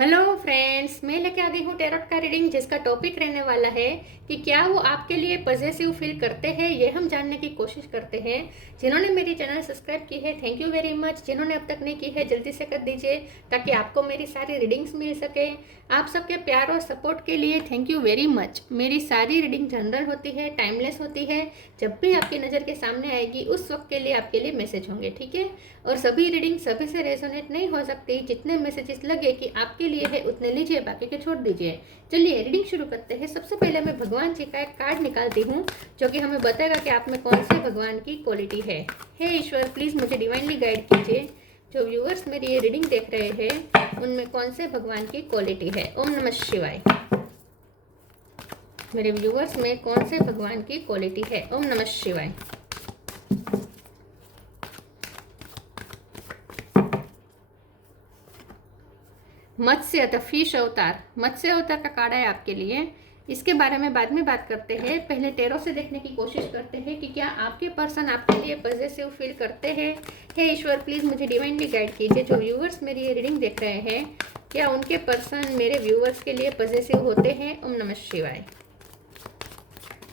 Hello friends, मैं लेके आ गई हूँ टैरोट का रीडिंग जिसका टॉपिक रहने वाला है कि क्या वो आपके लिए पॉजिटिव फील करते हैं। ये हम जानने की कोशिश करते हैं। जिन्होंने मेरी चैनल सब्सक्राइब की है थैंक यू वेरी मच। जिन्होंने अब तक नहीं की है जल्दी से कर दीजिए ताकि आपको मेरी सारी रीडिंग्स मिल सके। आप सबके प्यार और सपोर्ट के लिए थैंक यू वेरी मच। मेरी सारी रीडिंग जनरल होती है, टाइमलेस होती है। जब भी आपकी नज़र के सामने आएगी उस वक्त के लिए आपके लिए मैसेज होंगे, ठीक है। और सभी रीडिंग सभी से रेजोनेट नहीं हो सकती। जितने मैसेजेस लगे कि आपके लिए है उतने लीजिए, बाकी के छोड़ दीजिए। चलिए रीडिंग शुरू करते हैं। सबसे पहले मैं भगवान जी का एक कार्ड निकालती हूँ जो कि हमें बताएगा कि आप में कौन से भगवान की क्वालिटी है। हे ईश्वर, प्लीज़ मुझे डिवाइनली गाइड कीजिए। जो व्यूअर्स मेरी ये रीडिंग देख रहे हैं उनमें कौन से भगवान की क्वालिटी है। ओम नमः शिवाय। मेरे व्यूअर्स में कौन से भगवान की क्वालिटी है। ओम नमः शिवाय। मत्स्य द फिश अवतार, मत्स्य अवतार का कार्ड है आपके लिए। इसके बारे में बाद में बात करते हैं। पहले टेरो से देखने की कोशिश करते हैं कि क्या आपके पर्सन आपके लिए पॉजिटिव फील करते हैं। हे ईश्वर, प्लीज़ मुझे डिवाइनली गाइड कीजिए। जो व्यूअर्स मेरी ये रीडिंग देख रहे हैं क्या उनके पर्सन मेरे व्यूअर्स के लिए पॉजिटिव होते हैं। ओम नमः शिवाय।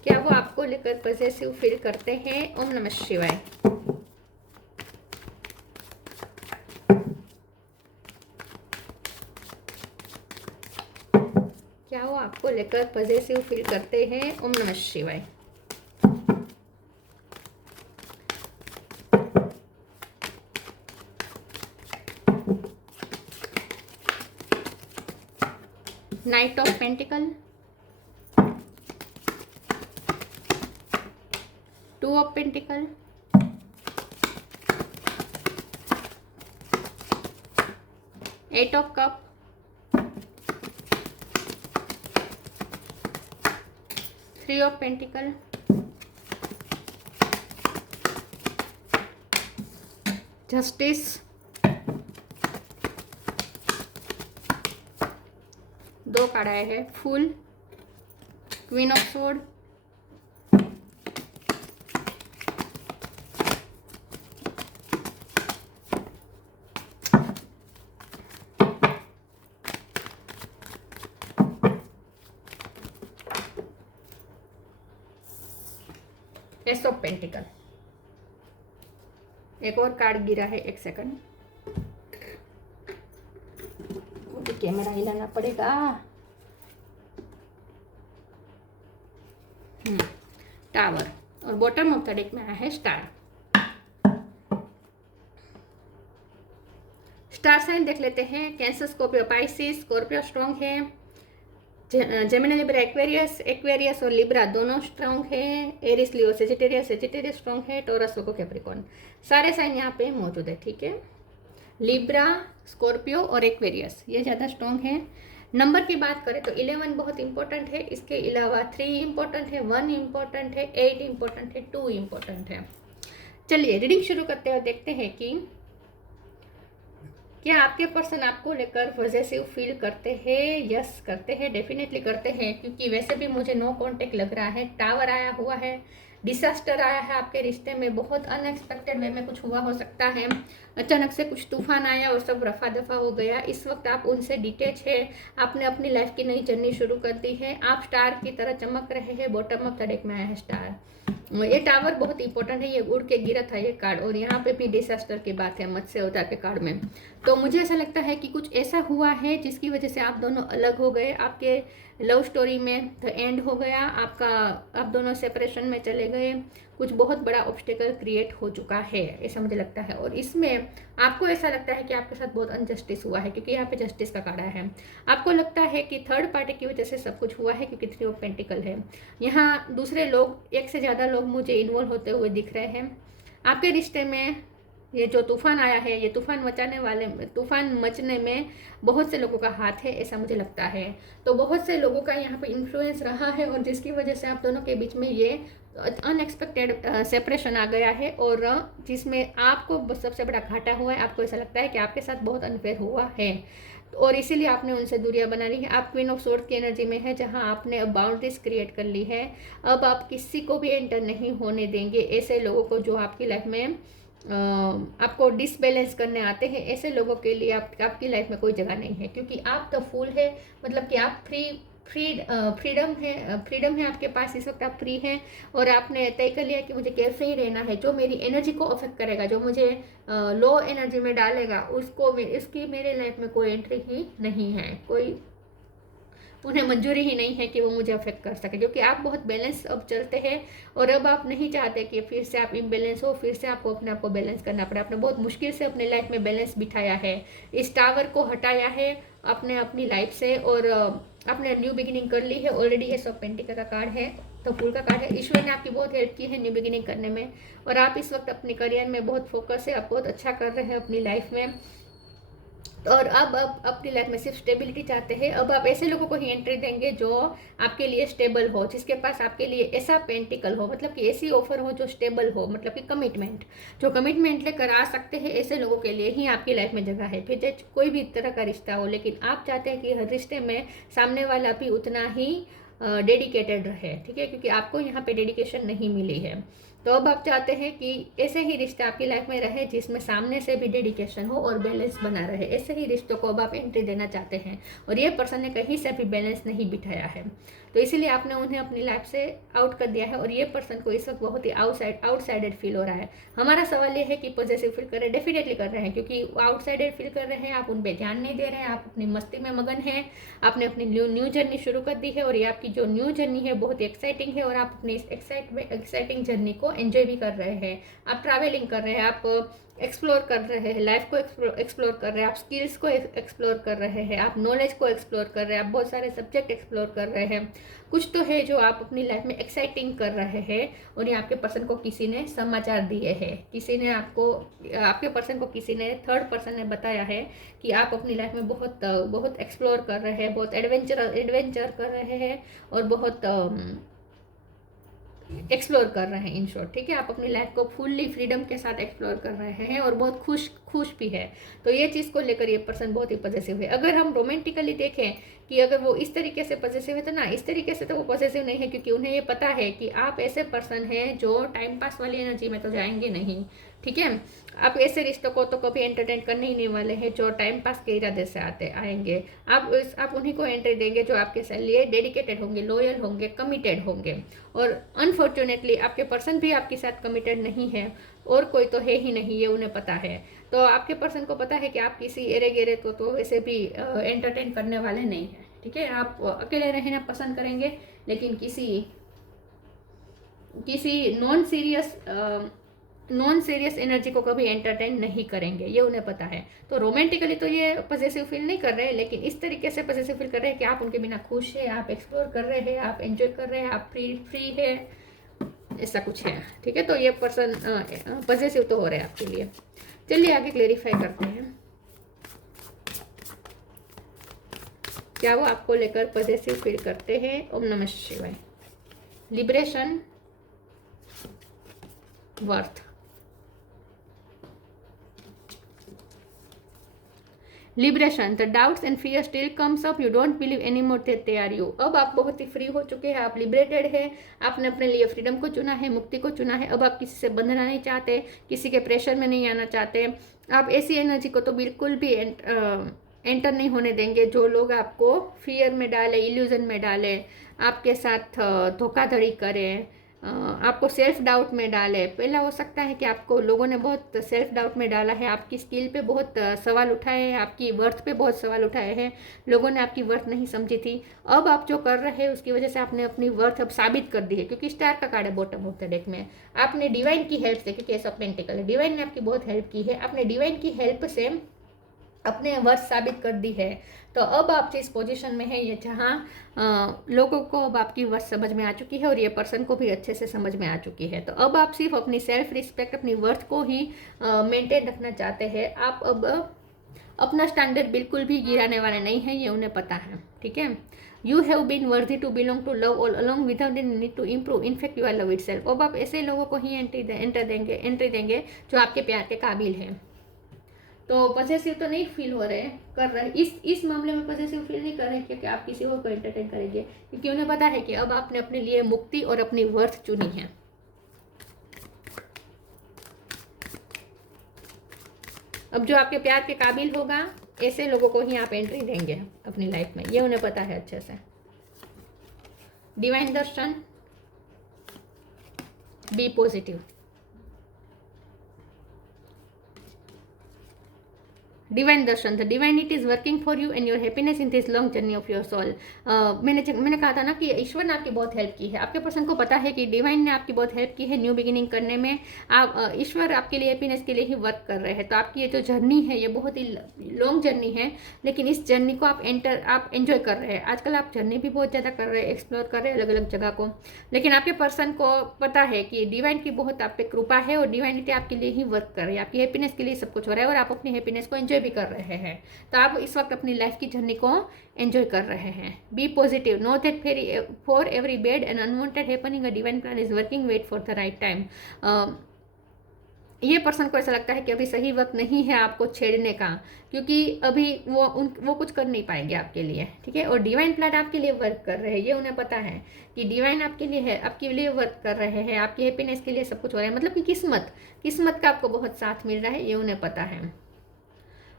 क्या वो आपको लेकर पॉजिटिव फील करते हैं। ओम नमः शिवाय। क्या वो आपको लेकर पॉजिटिव फील करते हैं। ओम नमः शिवाय। Knight of pentacle, two of pentacle, eight of cup, three of pentacle, justice, दो कार्ड आए हैं, fool, queen of sword, ace of pentacle. एक और कार्ड गिरा है, एक सेकंड, मुझे कैमरा हिलाना पड़ेगा। टावर, और बॉटम ऑफ द डेक में आया है स्टार। स्टार साइन देख लेते हैं। Cancer, Scorpio, Pisces. Scorpio strong है। जेमिनी, लिब्रा, एक्वेरियस, एक्वेरियस और लिब्रा दोनों स्ट्रॉन्ग है। एरिस, लियो, सेजिटेरियस, सेजिटेरियस स्ट्रॉन्ग है। टोरस, वर्गो, कैप्रिकॉर्न, सारे साइन यहाँ पे मौजूद है, ठीक है। लिब्रा, स्कॉर्पियो और एक्वेरियस ये ज़्यादा स्ट्रॉन्ग है। नंबर की बात करें तो 11 बहुत इंपॉर्टेंट है। इसके अलावा 3 इंपॉर्टेंट है, 1 इंपॉर्टेंट है, 8 इंपॉर्टेंट है, 2 इंपॉर्टेंट है। चलिए रीडिंग शुरू करते हैं और देखते हैं कि क्या आपके पर्सन आपको लेकर पॉजिटिव फील करते हैं। यस करते हैं, डेफिनेटली करते हैं, क्योंकि वैसे भी मुझे नो कांटेक्ट लग रहा है। टावर आया हुआ है, डिसास्टर आया है आपके रिश्ते में। बहुत अनएक्सपेक्टेड वे में कुछ हुआ हो सकता है। अचानक से कुछ तूफान आया और सब रफा दफा हो गया। इस वक्त आप उनसे डिटेच है। आपने अपनी लाइफ की नई जर्नी शुरू कर दी है। आप स्टार की तरह चमक रहे हैं। बॉटम ऑफ द डेक में आया है स्टार। ये टावर बहुत इंपॉर्टेंट है। ये उड़ के गिरा था ये कार्ड, और यहाँ पे भी डिसास्टर की बात है मत्स्य अवतार के कार्ड में। तो मुझे ऐसा लगता है कि कुछ ऐसा हुआ है जिसकी वजह से आप दोनों अलग हो गए। आपके लव स्टोरी में द एंड हो गया आपका। आप दोनों सेपरेशन में चले गए। कुछ बहुत बड़ा ऑब्स्टेकल क्रिएट हो चुका है, ऐसा मुझे लगता है। और इसमें आपको ऐसा लगता है कि आपके साथ बहुत अनजस्टिस हुआ है, क्योंकि यहाँ पे जस्टिस का कार्ड है। आपको लगता है कि थर्ड पार्टी की वजह से सब कुछ हुआ है, क्योंकि 3 ऑफ पेंटिकल है। यहाँ दूसरे लोग, एक से ज़्यादा लोग मुझे इन्वॉल्व होते हुए दिख रहे हैं आपके रिश्ते में। ये जो तूफान आया है, ये तूफान मचने में बहुत से लोगों का हाथ है, ऐसा मुझे लगता है। तो बहुत से लोगों का यहाँ पे इन्फ्लुएंस रहा है, और जिसकी वजह से आप दोनों के बीच में ये अनएक्सपेक्टेड सेपरेशन आ गया है, और जिसमें आपको सबसे बड़ा घाटा हुआ है। आपको ऐसा लगता है कि आपके साथ बहुत अनफेयर हुआ है, और इसीलिए आपने उनसे दूरियां बना ली है। आप क्वीन ऑफ सोर्ड की एनर्जी में है, जहां आपने अब बाउंड्रीज क्रिएट कर ली है। अब आप किसी को भी एंटर नहीं होने देंगे ऐसे लोगों को जो आपकी लाइफ में आपको डिसबैलेंस करने आते हैं, ऐसे लोगों के लिए आपकी लाइफ में कोई जगह नहीं है, क्योंकि आप तो फुल है, मतलब कि आप फ्रीडम है आपके पास। इस वक्त आप फ्री हैं और आपने तय कर लिया कि मुझे कैसे ही रहना है। जो मेरी एनर्जी को अफेक्ट करेगा, जो मुझे लो एनर्जी में डालेगा, उसकी मेरे लाइफ में कोई एंट्री ही नहीं है, कोई उन्हें मंजूरी ही नहीं है कि वो मुझे अफेक्ट कर सके, क्योंकि आप बहुत बैलेंस अब चलते हैं और अब आप नहीं चाहते कि फिर से आप इम्बैलेंस हो, फिर से आपको अपने आप को बैलेंस करना पड़े। आपने बहुत मुश्किल से अपने लाइफ में बैलेंस बिठाया है, इस टावर को हटाया है आपने अपनी लाइफ से, और आपने न्यू बिगिनिंग कर ली है ऑलरेडी। ये सब पेंटिकल का कार्ड है, तो फूल का कार्ड है। ईश्वर ने आपकी बहुत हेल्प की है न्यू बिगिनिंग करने में, और आप इस वक्त अपने करियर में बहुत फोकस है, आप बहुत अच्छा कर रहे हैं अपनी लाइफ में, और अब अपनी लाइफ में सिर्फ स्टेबिलिटी चाहते हैं। अब आप ऐसे लोगों को ही एंट्री देंगे जो आपके लिए स्टेबल हो, जिसके पास आपके लिए ऐसा पेंटिकल हो, मतलब कि ऐसी ऑफर हो जो स्टेबल हो, मतलब कि कमिटमेंट, जो कमिटमेंट लेकर आ सकते हैं। ऐसे लोगों के लिए ही आपकी लाइफ में जगह है, फिर कोई भी तरह का रिश्ता हो, लेकिन आप चाहते हैं कि हर रिश्ते में सामने वाला भी उतना ही डेडिकेटेड रहे, ठीक है, क्योंकि आपको यहाँ पे डेडिकेशन नहीं मिली है। तो अब आप चाहते हैं कि ऐसे ही रिश्ते आपकी लाइफ में रहे जिसमें सामने से भी डेडिकेशन हो और बैलेंस बना रहे। ऐसे ही रिश्तों को अब आप एंट्री देना चाहते हैं, और ये पर्सन ने कहीं से भी बैलेंस नहीं बिठाया है, तो इसीलिए आपने उन्हें अपनी लाइफ से आउट कर दिया है, और ये पर्सन को इस वक्त बहुत ही आउटसाइडेड फील हो रहा है। हमारा सवाल ये है कि पॉजिटिव फील कर रहे हैं, डेफिनेटली कर रहे हैं, क्योंकि आउटसाइडेड फील कर रहे हैं, आप उन पर ध्यान नहीं दे रहे हैं, आप अपनी मस्ती में मगन हैं, आपने अपनी न्यू जर्नी शुरू कर दी है, और ये आपकी जो न्यू जर्नी है बहुत एक्साइटिंग है, और आप अपनी इस एक्साइटिंग जर्नी को एंजॉय भी कर रहे हैं। आप ट्रैवलिंग कर रहे हैं, आप एक्सप्लोर कर रहे हैं, लाइफ को एक्सप्लोर कर रहे हैं, आप स्किल्स को एक्सप्लोर कर रहे हैं, आप नॉलेज को एक्सप्लोर कर रहे हैं, आप बहुत सारे सब्जेक्ट एक्सप्लोर कर रहे हैं। कुछ तो है जो आप अपनी लाइफ में एक्साइटिंग कर रहे हैं, और ये आपके पर्सन को किसी ने समाचार दिए हैं, किसी ने आपके पर्सन को किसी ने, थर्ड पर्सन ने बताया है कि आप अपनी लाइफ में बहुत एक्सप्लोर कर रहे हैं, बहुत एडवेंचर कर रहे हैं, और बहुत एक्सप्लोर कर रहे हैं, इन शॉर्ट, ठीक है। आप अपनी लाइफ को फुल्ली फ्रीडम के साथ एक्सप्लोर कर रहे हैं, और बहुत खुश भी है। तो ये चीज़ को लेकर ये पर्सन बहुत ही पॉजिटिव है। अगर हम रोमांटिकली देखें कि अगर वो इस तरीके से पॉजिटिव है, तो ना, इस तरीके से तो वो पॉजिटिव नहीं है, क्योंकि उन्हें ये पता है कि आप ऐसे पर्सन हैं जो टाइम पास वाली एनर्जी में तो जाएंगे नहीं, ठीक है। आप ऐसे रिश्तों को तो कभी एंटरटेन करने ही नहीं वाले हैं जो टाइम पास के इरादे से आएंगे। आप उन्हीं को एंट्री देंगे जो आपके लिए डेडिकेटेड होंगे, लॉयल होंगे, कमिटेड होंगे। और अनफॉर्चुनेटली आपके पर्सन भी आपके साथ कमिटेड नहीं है, और कोई तो है ही नहीं, ये उन्हें पता है। तो आपके पर्सन को पता है कि आप किसी एरे गेरे को तो वैसे भी एंटरटेन करने वाले नहीं हैं, ठीक है। आप अकेले रहना पसंद करेंगे, लेकिन किसी नॉन सीरियस एनर्जी को कभी एंटरटेन नहीं करेंगे, ये उन्हें पता है। तो रोमांटिकली तो ये पॉजिटिव फील नहीं कर रहे हैं, लेकिन इस तरीके से पॉजिटिव फील कर रहे हैं कि आप उनके बिना खुश है, आप एक्सप्लोर कर रहे हैं, आप एंजॉय कर रहे हैं, आप फ्री है, ऐसा कुछ है, ठीक है। तो ये पर्सन पॉजिटिव तो हो रहा है आपके लिए। चलिए आगे क्लेरिफाई करते हैं, क्या वो आपको लेकर पॉजिटिव फील करते हैं। ओम नमः शिवाय। Liberation, worth, liberation. The doubts and fear still comes up, you don't believe any more that they are you. अब आप बहुत ही फ्री हो चुके हैं, आप लिबरेटेड है, आपने अपने लिए फ्रीडम को चुना है, मुक्ति को चुना है। अब आप किसी से बंधना नहीं चाहते, किसी के प्रेशर में नहीं आना चाहते। आप ऐसी एनर्जी को तो बिल्कुल भी एंटर नहीं होने देंगे जो लोग आपको फियर में डाले, इल्यूजन में डाले, आपके साथ धोखाधड़ी करें, आपको सेल्फ डाउट में डाले। पहला हो सकता है कि आपको लोगों ने बहुत सेल्फ डाउट में डाला है, आपकी स्किल पे बहुत सवाल उठाए हैं, आपकी वर्थ पे बहुत सवाल उठाए हैं, लोगों ने आपकी वर्थ नहीं समझी थी। अब आप जो कर रहे हैं उसकी वजह से आपने अपनी वर्थ अब साबित कर दी है, क्योंकि स्टार का कार्ड है बॉटम ऑफ द डेक में। आपने डिवाइन की हेल्प से, क्योंकि ऐसा पेंटिकल है, डिवाइन ने आपकी बहुत हेल्प की है, आपने डिवाइन की हेल्प से अपने वर्थ साबित कर दी है। तो अब आप जिस पोजीशन में है, ये जहाँ लोगों को अब आपकी वर्थ समझ में आ चुकी है, और ये पर्सन को भी अच्छे से समझ में आ चुकी है। तो अब आप सिर्फ अपनी सेल्फ रिस्पेक्ट, अपनी वर्थ को ही मेंटेन रखना चाहते हैं। आप अब अपना स्टैंडर्ड बिल्कुल भी गिराने वाले नहीं हैं, ये उन्हें पता है, ठीक है। You have been worthy to belong to love all along without any need to improve, in fact you are love itself. अब आप ऐसे लोगों को ही एंट्री देंगे जो आपके प्यार के काबिल हैं। तो पॉजिटिव तो नहीं फील हो रहे कर रहे इस मामले में पॉजिटिव फील नहीं कर रहे, क्योंकि आप किसी और को एंटरटेन करेंगे, क्योंकि उन्हें पता है कि अब आपने अपने लिए मुक्ति और अपनी वर्थ चुनी है। अब जो आपके प्यार के काबिल होगा, ऐसे लोगों को ही आप एंट्री देंगे अपनी लाइफ में, ये उन्हें पता है अच्छे से। Divine darshan, be positive. Divine darshan, the divinity is working for you and your happiness in this long journey of your soul. मैंने कहा था ना कि ईश्वर ने आपकी बहुत हेल्प की है। आपके पर्सन को पता है कि डिवाइन ने आपकी बहुत हेल्प की है न्यू बिगिनिंग करने में। आप ईश्वर आपके लिए हैप्पीनेस के लिए ही वर्क कर रहे हैं। तो आपकी ये जो जर्नी है ये बहुत ही लॉन्ग जर्नी है, लेकिन इस जर्नी को आप एंजॉय कर रहे हैं। आजकल आप जर्नी भी बहुत ज़्यादा कर रहे हैं, एक्सप्लोर कर रहे हैं अलग अलग जगह को, लेकिन आपके पर्सन को पता है कि डिवाइन की बहुत आप पे कृपा है और डिवाइनिटी आपके लिए ही वर्क कर रही है, आपकी हैप्पीनेस के लिए सब कुछ हो रहा है और आप अपनी हैप्पीनेस को एंजॉय भी कर रहे हैं। तो आप इस वक्त अपनी लाइफ की जर्नी को एंजॉय कर रहे हैं। Be positive, know that for every bad and unwanted happening a divine plan is working, wait for the right time. ये पर्सन को ऐसा लगता है कि अभी सही वक्त नहीं है आपको छेड़ने का, क्योंकि अभी वो कुछ कर नहीं पाएंगे आपके लिए, ठीक है। और डिवाइन प्लान आपके लिए वर्क कर रहे हैं, ये उन्हें पता है कि डिवाइन आपके लिए है, आपके लिए वर्क कर रहे हैं, आपकी हैप्पीनेस के लिए सब कुछ हो रहा है। मतलब कि किस्मत का आपको बहुत साथ मिल रहा है, ये उन्हें पता है।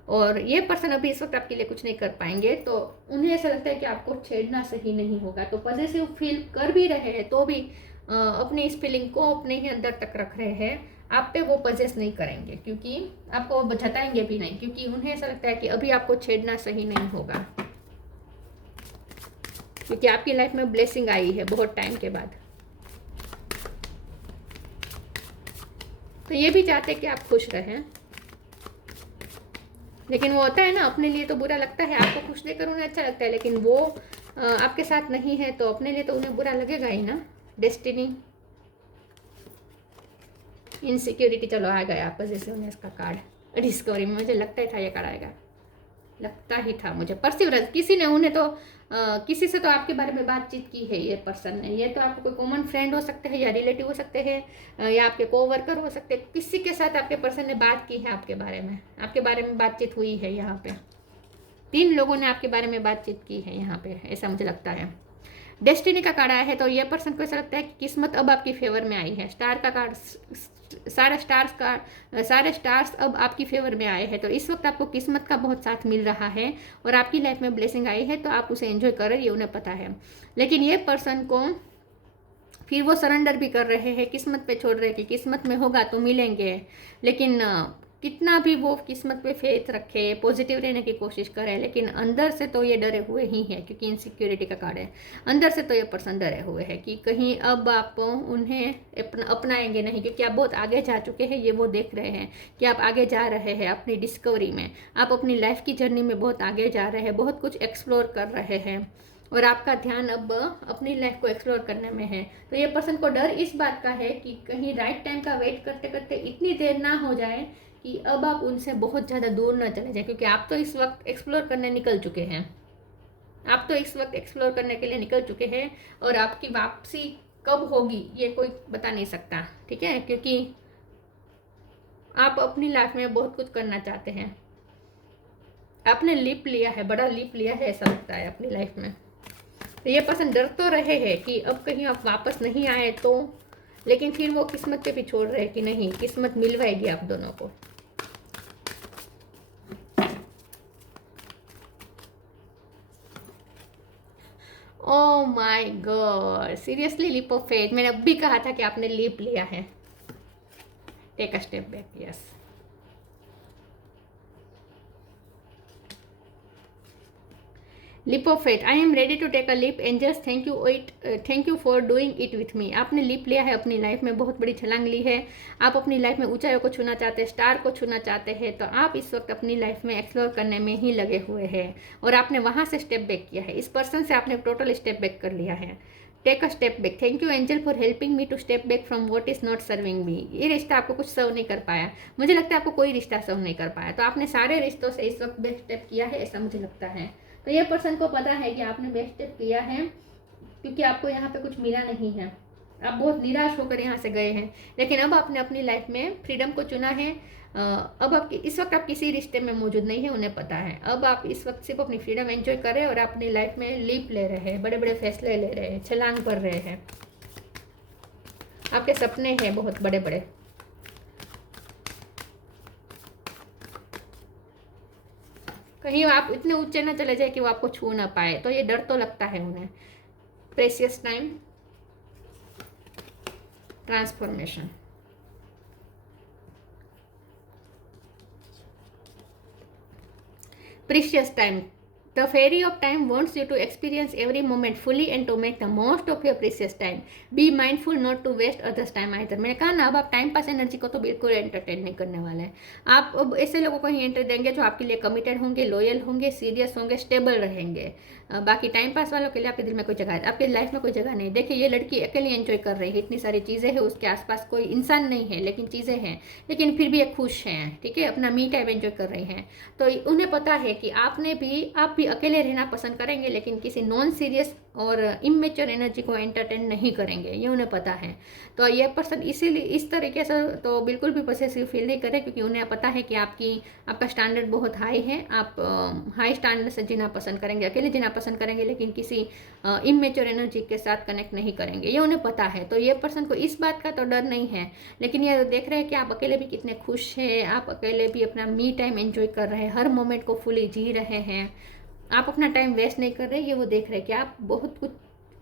और ये पर्सन अभी इस वक्त आपके लिए कुछ नहीं कर पाएंगे, तो उन्हें ऐसा लगता है कि आपको छेड़ना सही नहीं होगा। तो पॉजिटिव फील कर भी रहे हैं तो भी अपनी इस फीलिंग को अपने ही अंदर तक रख रहे हैं। आप पे वो पजेस नहीं करेंगे, क्योंकि आपको वो जताएंगे भी नहीं, क्योंकि उन्हें ऐसा लगता है कि अभी आपको छेड़ना सही नहीं होगा, क्योंकि आपकी लाइफ में ब्लेसिंग आई है बहुत टाइम के बाद। तो ये भी चाहते हैं कि आप खुश रहें, लेकिन वो होता है ना, अपने लिए तो बुरा लगता है, आपको खुश देकर उन्हें अच्छा लगता है, लेकिन वो आपके साथ नहीं है तो अपने लिए तो उन्हें बुरा लगेगा ही ना। डेस्टिनी, इनसिक्योरिटी, चलो आ गया पॉजिटिवनेस का कार्ड। डिस्कवरी में मुझे लगता ही था ये कार्ड आएगा, लगता ही था मुझे। परसिवरेंस, किसी ने उन्हें तो किसी से तो आपके बारे में बातचीत की है ये पर्सन ने। ये तो आपको कोई कॉमन फ्रेंड हो सकते हैं या रिलेटिव हो सकते हैं या आपके कोवर्कर हो सकते हैं। किसी के साथ आपके पर्सन ने बात की है आपके बारे में बातचीत हुई है। यहाँ पे 3 लोगों ने आपके बारे में बातचीत की है यहाँ पे, ऐसा मुझे लगता है। डेस्टिनी का कार्ड आया है, तो ये पर्सन को ऐसा लगता है कि किस्मत अब आपकी फेवर में आई है। स्टार का कार्ड, सारे स्टार्स अब आपकी फेवर में आए हैं। तो इस वक्त आपको किस्मत का बहुत साथ मिल रहा है और आपकी लाइफ में ब्लेसिंग आई है, तो आप उसे एंजॉय कर रहे हैं, ये उन्हें पता है। लेकिन ये पर्सन को फिर वो सरेंडर भी कर रहे हैं, किस्मत पे छोड़ रहे हैं कि किस्मत में होगा तो मिलेंगे, लेकिन कितना भी वो किस्मत पे फेथ रखे, पॉजिटिव रहने की कोशिश करे, लेकिन अंदर से तो ये डरे हुए ही हैं, क्योंकि इनसिक्योरिटी का कार्ड है। अंदर से तो ये पर्सन डरे हुए हैं कि कहीं अब आप उन्हें अपनाएंगे नहीं, क्योंकि आप बहुत आगे जा चुके हैं। ये वो देख रहे हैं कि आप आगे जा रहे हैं अपनी डिस्कवरी में, आप अपनी लाइफ की जर्नी में बहुत आगे जा रहे हैं, बहुत कुछ एक्सप्लोर कर रहे हैं और आपका ध्यान अब अपनी लाइफ को एक्सप्लोर करने में है। तो ये पर्सन को डर इस बात का है कि कहीं राइट टाइम का वेट करते करते इतनी देर ना हो जाए कि अब आप उनसे बहुत ज़्यादा दूर ना चले जाए, क्योंकि आप तो इस वक्त एक्सप्लोर करने निकल चुके हैं। आप तो इस वक्त एक्सप्लोर करने के लिए निकल चुके हैं और आपकी वापसी कब होगी ये कोई बता नहीं सकता, ठीक है, क्योंकि आप अपनी लाइफ में बहुत कुछ करना चाहते हैं। आपने लीप लिया है, बड़ा लीप लिया है ऐसा लगता है अपनी लाइफ में। तो ये पर्सन डर तो रहे हैं कि अब कहीं आप वापस नहीं आए तो, लेकिन फिर वो किस्मत पे भी छोड़ रहे हैं कि नहीं, किस्मत मिलवाएगी आप दोनों को। Oh my God, seriously leap of faith. मैंने अब भी कहा था कि आपने लीप लिया है। Take a step back, yes. Leap of faith, I am ready to take a leap, angels thank you for doing it with me. आपने लीप लिया है अपनी लाइफ में, बहुत बड़ी छलांग ली है। आप अपनी लाइफ में ऊंचाइयों को छूना चाहते हैं, स्टार को छूना चाहते हैं। तो आप इस वक्त अपनी लाइफ में एक्सप्लोर करने में ही लगे हुए हैं और आपने वहाँ से स्टेप बैक किया है। इस पर्सन से आपने टोटल स्टेप बैक कर लिया है। Take a step back, thank you angel for helping me to step back from what is not serving me. ये रिश्ता आपको कुछ सर्व नहीं कर पाया, मुझे लगता है आपको कोई रिश्ता सर्व नहीं कर पाया, तो आपने सारे रिश्तों से इस वक्त बेस्ट स्टेप किया है, ऐसा मुझे लगता है। तो ये पर्सन को पता है कि आपने बेस्ट स्टेप किया है, क्योंकि आपको यहाँ पे कुछ मिला नहीं है। आप बहुत निराश होकर यहाँ से गए हैं, लेकिन अब आपने अपनी लाइफ में फ्रीडम को चुना है। अब आप इस वक्त आप किसी रिश्ते में मौजूद नहीं है, उन्हें पता है। अब आप इस वक्त सिर्फ अपनी फ्रीडम एंजॉय कर रहे हैं और अपनी लाइफ में लीप ले रहे हैं, बड़े बड़े फैसले ले रहे हैं, छलांग कर रहे हैं। आपके सपने हैं बहुत बड़े बड़े। कहीं आप इतने ऊंचे ना चले जाए कि वो आपको छू ना पाए, तो ये डर तो लगता है उन्हें। Precious time, transformation. Precious time. The fairy of time wants you to experience every moment fully and to make the most of your precious time. Be mindful not to waste others' time either. मैंने कहा ना, अब आप time pass energy को तो बिल्कुल entertain नहीं करने वाले हैं। आप अब ऐसे लोगों को ही एंटर देंगे जो आपके लिए कमिटेड होंगे, लॉयल होंगे, सीरियस होंगे, स्टेबल रहेंगे। बाकी टाइम पास वालों के लिए आपके दिल में कोई जगह है, आपकी लाइफ में कोई जगह नहीं। देखिए, ये लड़की अकेली एंजॉय कर रही है, इतनी सारी चीज़ें हैं, उसके आसपास कोई इंसान नहीं है, लेकिन चीज़ें हैं, लेकिन फिर भी ये खुश हैं, ठीक है, अपना मी टाइम एंजॉय कर रही हैं। तो उन्हें पता है कि आप भी अकेले रहना पसंद करेंगे, लेकिन किसी नॉन सीरियस और इमेच्योर एनर्जी को एंटरटेन नहीं करेंगे, ये उन्हें पता है। तो ये पर्सन इसीलिए इस तरीके से तो बिल्कुल भी पॉसेसिव फील नहीं करे, क्योंकि उन्हें पता है कि आपका स्टैंडर्ड बहुत हाई है। आप हाई स्टैंडर्ड से जीना पसंद करेंगे, अकेले जीना पसंद करेंगे, लेकिन किसी इमेच्योर एनर्जी के साथ कनेक्ट नहीं करेंगे, ये उन्हें पता है। तो ये पर्सन को इस बात का तो डर नहीं है, लेकिन ये देख रहे हैं कि आप अकेले भी कितने खुश हैं, आप अकेले भी अपना मी टाइम एंजॉय कर रहे हैं, हर मोमेंट को फुली जी रहे हैं, आप अपना टाइम वेस्ट नहीं कर रहे। ये वो देख रहे हैं कि आप बहुत कुछ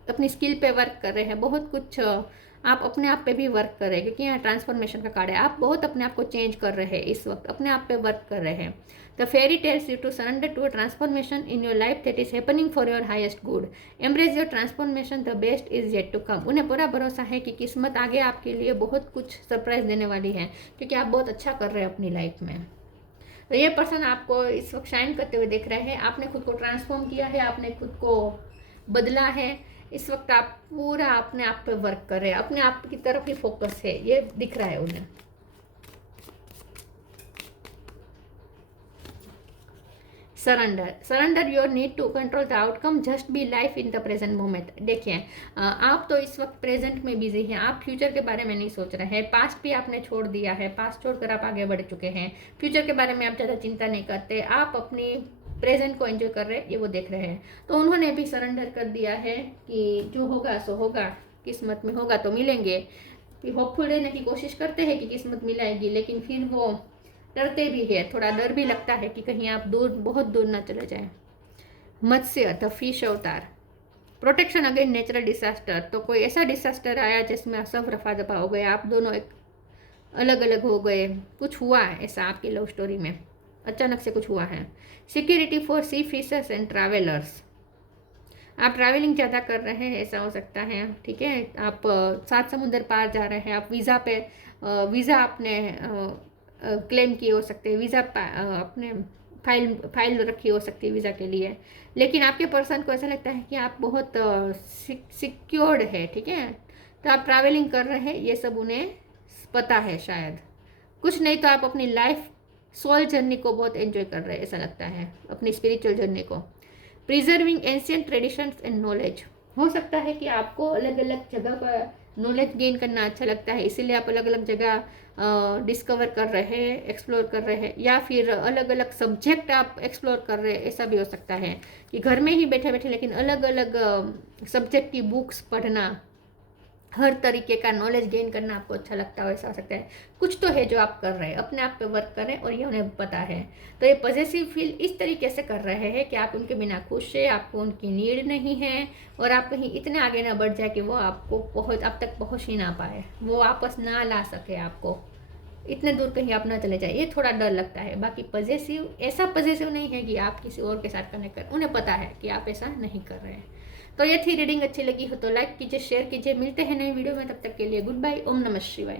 अपनी स्किल पे वर्क कर रहे हैं, बहुत कुछ आप अपने आप पे भी वर्क कर रहे हैं, क्योंकि यहाँ ट्रांसफॉर्मेशन का कार्ड है। आप बहुत अपने आप को चेंज कर रहे हैं, इस वक्त अपने आप पे वर्क कर रहे हैं। The fairy tells you to surrender to a transformation in your life that is happening for your highest good. Embrace your transformation, the best is yet to come. उन्हें पूरा भरोसा है कि किस्मत आगे आपके लिए बहुत कुछ सरप्राइज देने वाली है, क्योंकि आप बहुत अच्छा कर रहे हैं अपनी लाइफ में। तो ये पर्सन आपको इस वक्त शाइन करते हुए दिख रहे हैं। आपने खुद को ट्रांसफॉर्म किया है, आपने खुद को बदला है। इस वक्त आप पूरा अपने आप पे वर्क कर रहे हैं, अपने आप की तरफ ही फोकस है, ये दिख रहा है उन्हें। Surrender your need to control the outcome, just be life in the present moment. देखिए, आप तो इस वक्त प्रेजेंट में बिजी हैं, आप फ्यूचर के बारे में नहीं सोच रहे हैं, पास्ट भी आपने छोड़ दिया है, पास्ट छोड़कर आप आगे बढ़ चुके हैं, फ्यूचर के बारे में आप ज़्यादा चिंता नहीं करते, आप अपनी प्रेजेंट को एंजॉय कर रहे हैं, ये वो देख रहे हैं। तो उन्होंने भी सरेंडर कर दिया है कि जो होगा सो होगा, किस्मत में होगा तो मिलेंगे। होपफुल रहने की कोशिश करते हैं कि किस्मत मिलाएगी, लेकिन फिर वो डरते भी है, थोड़ा डर भी लगता है कि कहीं आप दूर, बहुत दूर ना चले जाएं। मत्स्य द फिश अवतार, प्रोटेक्शन अगेंस्ट नेचुरल डिसास्टर। तो कोई ऐसा डिसास्टर आया जिसमें सब रफा दफा हो गया, आप दोनों एक अलग अलग हो गए, कुछ हुआ है ऐसा आपकी लव स्टोरी में, अचानक से कुछ हुआ है। Security for sea fishers and travellers, आप ट्रैवलिंग ज़्यादा कर रहे हैं, ऐसा हो सकता है, ठीक है, आप 7 समुंदर पार जा रहे हैं, आप वीज़ा आपने क्लेम किए हो सकते हैं, वीज़ा अपने फाइल रखी हो सकती है वीज़ा के लिए, लेकिन आपके पर्सन को ऐसा लगता है कि आप बहुत सिक्योर्ड है, ठीक है। तो आप ट्रैवलिंग कर रहे हैं, ये सब उन्हें पता है शायद, कुछ नहीं तो आप अपनी लाइफ सोल जर्नी को बहुत एंजॉय कर रहे हैं, ऐसा लगता है, अपनी स्पिरिचुअल जर्नी को। Preserving ancient traditions and knowledge, हो सकता है कि आपको अलग अलग जगह पर नॉलेज गेन करना अच्छा लगता है, इसीलिए आप अलग अलग जगह डिस्कवर कर रहे हैं, एक्सप्लोर कर रहे हैं, या फिर अलग अलग सब्जेक्ट आप एक्सप्लोर कर रहे हैं, ऐसा भी हो सकता है कि घर में ही बैठे बैठे लेकिन अलग अलग सब्जेक्ट की बुक्स पढ़ना, हर तरीके का नॉलेज गेन करना आपको अच्छा लगता है, ऐसा हो सकता है। कुछ तो है जो आप कर रहे हैं, अपने आप पे वर्क कर रहे हैं और ये उन्हें पता है। तो ये पॉजिटिव फील इस तरीके से कर रहे हैं कि आप उनके बिना खुश है, आपको उनकी नीड नहीं है, और आप कहीं इतने आगे ना बढ़ जाए कि वो आप तक पहुँच ही ना पाए, वो वापस ना ला सके आपको, इतने दूर कहीं आप ना चले जाए, ये थोड़ा डर लगता है। बाकी पॉजिटिव, ऐसा पॉजिटिव नहीं है कि आप किसी और के साथ कनेक्ट कर, उन्हें पता है कि आप ऐसा नहीं कर रहे हैं। तो ये थी रीडिंग, अच्छी लगी हो तो लाइक कीजिए, शेयर कीजिए, मिलते हैं नई वीडियो में, तब तक के लिए गुड बाय, ओम नमः शिवाय।